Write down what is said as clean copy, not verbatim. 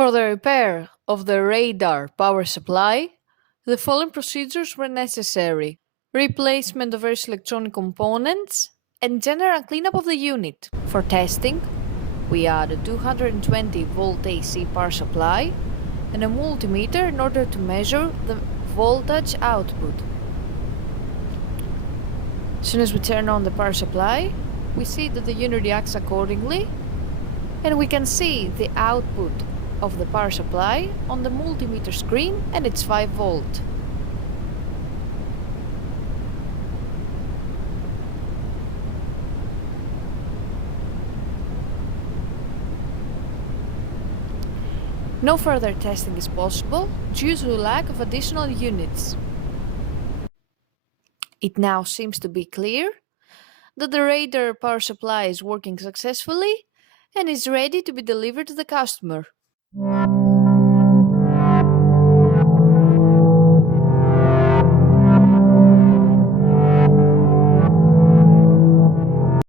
For the repair of the radar power supply, the following procedures were necessary: replacement of various electronic components and general cleanup of the unit. For testing, we add a 220 volt AC power supply and a multimeter in order to measure the voltage output. As soon as we turn on the power supply, we see that the unit reacts accordingly, and we can see the output of the power supply on the multimeter screen, and it's 5 volt. No further testing is possible due to the lack of additional units. It now seems to be clear that the radar power supply is working successfully and is ready to be delivered to the customer.